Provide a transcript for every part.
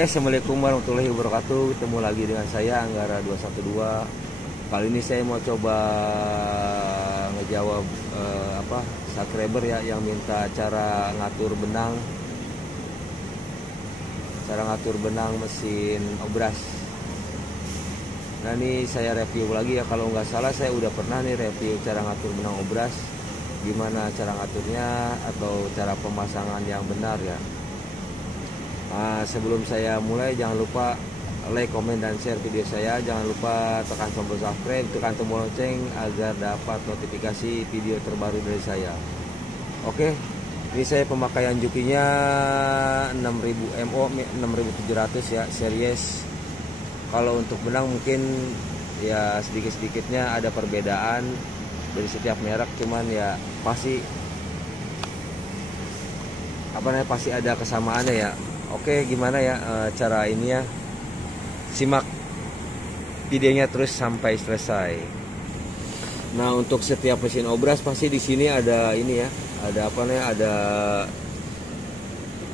Oke, assalamualaikum warahmatullahi wabarakatuh. Ketemu lagi dengan saya Anggara 212. Kali ini saya mau coba ngejawab subscriber ya yang minta cara ngatur benang mesin obras. Nah, ini saya review lagi ya. Kalau nggak salah saya udah pernah nih review cara ngatur benang obras, gimana cara ngaturnya atau cara pemasangan yang benar ya. Nah, sebelum saya mulai, jangan lupa like, komen, dan share video saya. Jangan lupa tekan tombol subscribe, tekan tombol lonceng agar dapat notifikasi video terbaru dari saya. Oke, ini saya pemakaian jokinya 6000 mO 6700 ya, series. Kalau untuk benang mungkin ya sedikit-sedikitnya ada perbedaan dari setiap merek, cuman ya pasti pasti ada kesamaannya ya. Oke, gimana ya cara ini ya? Simak videonya terus sampai selesai. Nah, untuk setiap mesin obras pasti di sini ada ini ya, ada ada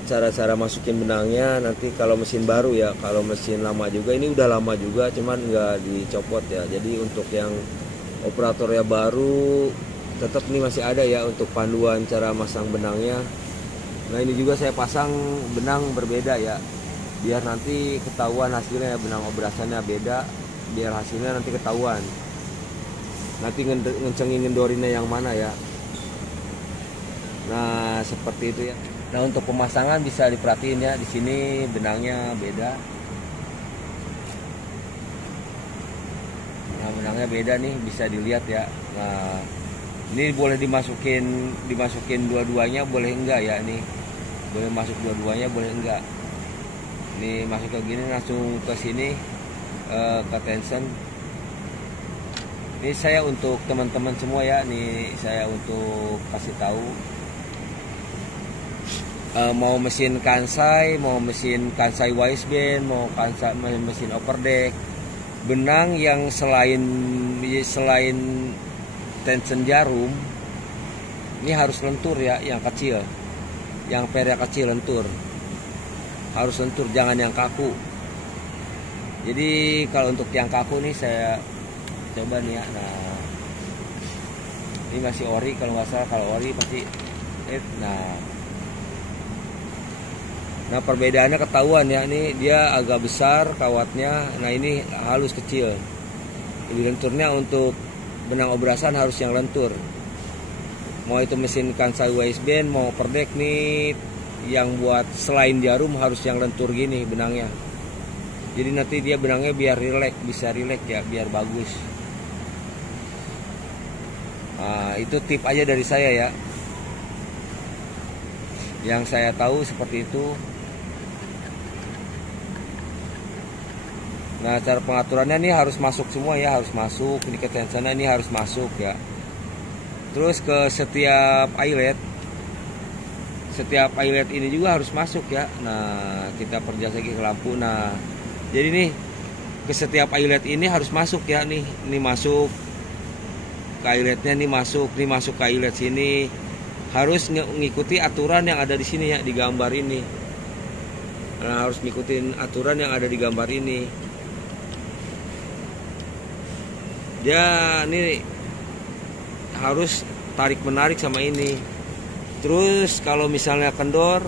cara-cara masukin benangnya. Nanti kalau mesin baru ya, kalau mesin lama juga, ini udah lama juga, cuman nggak dicopot ya. Jadi untuk yang operatornya baru, tetap nih masih ada ya untuk panduan cara masang benangnya. Nah, ini juga saya pasang benang berbeda ya, biar nanti ketahuan hasilnya ya, benang obrasannya beda, biar hasilnya nanti ketahuan. Nanti ngencengin ngendorinnya yang mana ya. Nah, seperti itu ya. Nah, untuk pemasangan bisa diperhatiin ya, di sini benangnya beda. Nah, benangnya beda nih, bisa dilihat ya. Nah, ini boleh dimasukin dua-duanya, boleh enggak ya. Nih boleh masuk dua-duanya, boleh enggak. Ini masuk ke gini langsung ke sini, ke tension. Ini saya untuk teman-teman semua ya, nih saya untuk kasih tahu, mau mesin Kansai, mau mesin Kansai wideband, mau mesin overdeck, benang yang selain tension jarum ini harus lentur ya, yang kecil, yang pernya kecil lentur, harus lentur, jangan yang kaku. Jadi kalau untuk yang kaku nih saya coba nih ya. Nah, ini masih ori kalau nggak salah. Kalau ori pasti nah perbedaannya ketahuan ya. Ini dia agak besar kawatnya, nah ini halus kecil. Jadi lenturnya untuk benang obrasan harus yang lentur. Mau itu mesin Kansai wideband, mau overdeck nih, yang buat selain jarum harus yang lentur gini benangnya. Jadi nanti dia benangnya biar rileks, bisa rileks ya, biar bagus. Nah, itu tip aja dari saya ya, yang saya tahu seperti itu. Nah, cara pengaturannya ini harus masuk semua ya, harus masuk. Ini ke tensionnya ini harus masuk ya. Terus ke setiap eyelet ini juga harus masuk ya. Nah, kita perjelas lagi ke lampu. Nah, jadi nih ke setiap eyelet ini harus masuk ya. Nih masuk ke eyeletnya, nih masuk ke eyelet sini. Harus ngikuti aturan yang ada di sini ya, di gambar ini. Nah, harus ngikutin aturan yang ada di gambar ini. Ya, ini harus tarik menarik sama ini. Terus kalau misalnya kendor,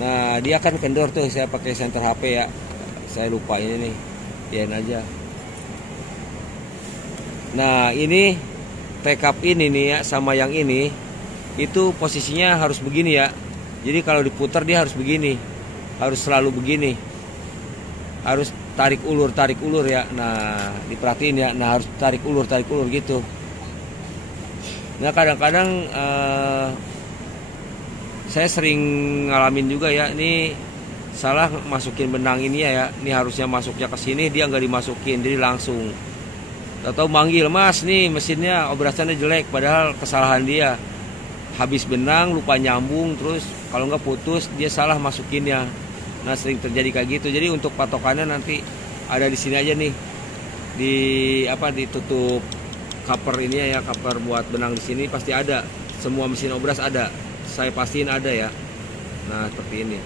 nah dia kan kendor tuh, saya pakai senter HP ya, saya lupa ini nih, biarin aja. Nah, ini tekap ini nih ya, sama yang ini itu posisinya harus begini ya. Jadi kalau diputar dia harus begini, harus selalu begini, harus tarik ulur ya. Nah, diperhatiin ya. Nah, harus tarik ulur gitu. Nah, kadang-kadang saya sering ngalamin juga ya, ini salah masukin benang ini ya. Ini harusnya masuknya ke sini, dia nggak dimasukin, jadi langsung. Atau manggil, "Mas, nih mesinnya obrasannya jelek," padahal kesalahan dia. Habis benang lupa nyambung, terus kalau nggak putus dia salah masukinnya. Nah, sering terjadi kayak gitu. Jadi untuk patokannya nanti ada di sini aja nih, ditutup cover ini ya, cover buat benang di sini pasti ada. Semua mesin obras ada, saya pastiin ada ya. Nah seperti ini,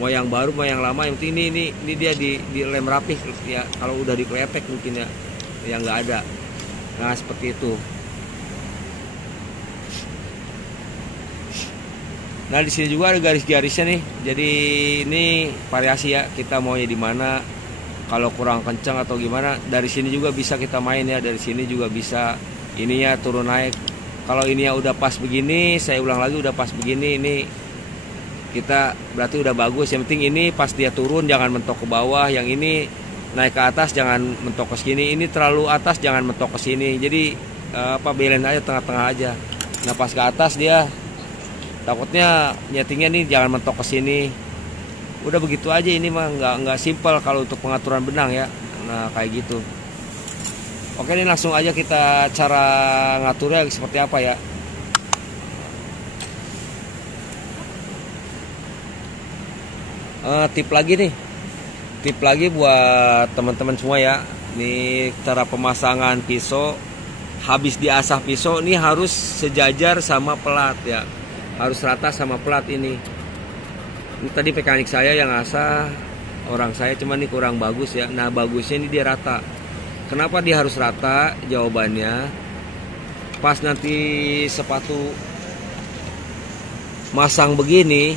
mau yang baru mau yang lama, yang penting ini dia dilem rapih ya. Kalau udah diklepek mungkin ya yang nggak ada. Nah seperti itu. Nah di sini juga ada garis-garisnya nih. Jadi ini variasi ya, kita maunya di mana. Kalau kurang kencang atau gimana, dari sini juga bisa kita main ya. Dari sini juga bisa ininya turun naik. Kalau ininya udah pas begini, saya ulang lagi udah pas begini, ini kita berarti udah bagus. Yang penting ini pas dia turun jangan mentok ke bawah. Yang ini naik ke atas jangan mentok ke sini. Ini terlalu atas jangan mentok ke sini. Jadi balance aja, tengah-tengah aja. Nah pas ke atas dia takutnya nyetingnya nih jangan mentok ke sini. Udah begitu aja, ini mah nggak simpel kalau untuk pengaturan benang ya. Nah kayak gitu. Oke, ini langsung aja kita cara ngaturnya seperti apa ya. Tip lagi nih. Tip lagi buat teman-teman semua ya. Ini cara pemasangan pisau. Habis diasah pisau ini harus sejajar sama pelat ya. Harus rata sama pelat ini. Ini tadi mekanik saya yang asah, orang saya cuman ini kurang bagus ya. Nah bagusnya ini dia rata. Kenapa dia harus rata? Jawabannya pas nanti sepatu masang begini,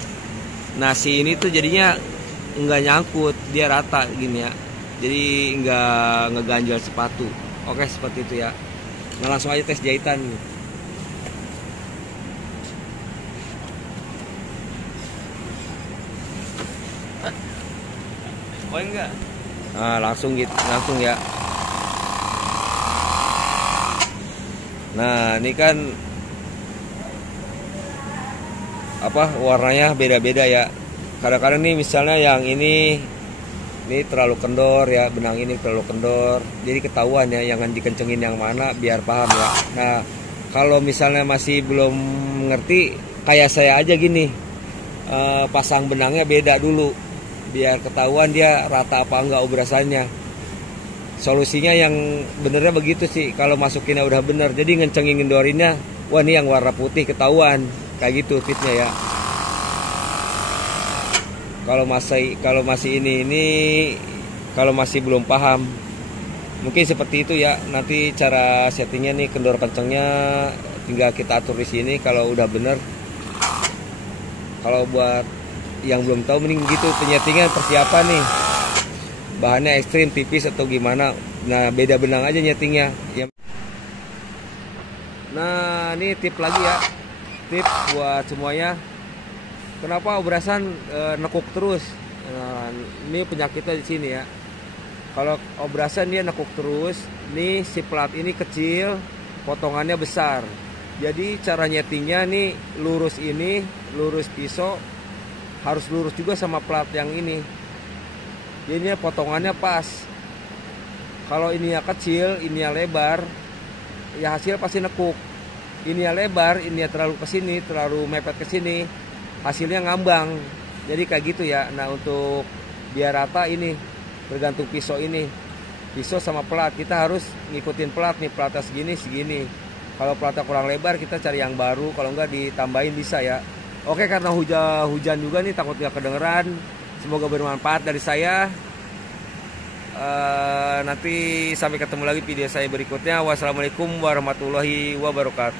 nasi ini tuh jadinya nggak nyangkut, dia rata gini ya. Jadi nggak ngeganjal sepatu. Oke seperti itu ya. Nah langsung aja tes jahitan. Oh enggak. Nah, langsung gitu, langsung ya. Nah, ini kan warnanya beda-beda ya. Kadang-kadang nih misalnya yang ini terlalu kendor ya, benang ini terlalu kendor. Jadi ketahuan ya yang dikencengin yang mana biar paham ya. Nah, kalau misalnya masih belum ngerti kayak saya aja gini. Pasang benangnya beda dulu biar ketahuan dia rata apa enggak obrasannya. Solusinya yang benernya begitu sih, kalau masukinnya udah bener, jadi ngencengin ngendorinnya, wah ini yang warna putih ketahuan, kayak gitu tipnya ya. Kalau masih kalau masih belum paham, mungkin seperti itu ya. Nanti cara settingnya nih, kendor kencengnya tinggal kita atur di sini. Kalau udah bener, kalau buat yang belum tahu mending gitu penyetingan persiapan nih, bahannya ekstrim tipis atau gimana. Nah beda benang aja nyetingnya ya. Nah ini tip lagi ya, tip buat semuanya. Kenapa obrasan nekuk terus? Nah, ini penyakitnya di sini ya. Kalau obrasan dia nekuk terus, nih si pelat ini kecil, potongannya besar. Jadi cara nyetingnya nih lurus pisau harus lurus juga sama plat yang ini. Ini potongannya pas. Kalau ininya kecil, ininya lebar, ya hasil pasti nekuk. Ininya lebar, ininya terlalu kesini, terlalu mepet ke sini, hasilnya ngambang. Jadi kayak gitu ya. Nah untuk biar rata ini tergantung pisau ini. Pisau sama plat kita harus ngikutin plat nih, platnya segini. Kalau platnya kurang lebar kita cari yang baru, kalau enggak ditambahin bisa ya. Oke, karena hujan juga nih takut gak kedengeran. Semoga bermanfaat dari saya. Nanti sampai ketemu lagi video saya berikutnya. Wassalamualaikum warahmatullahi wabarakatuh.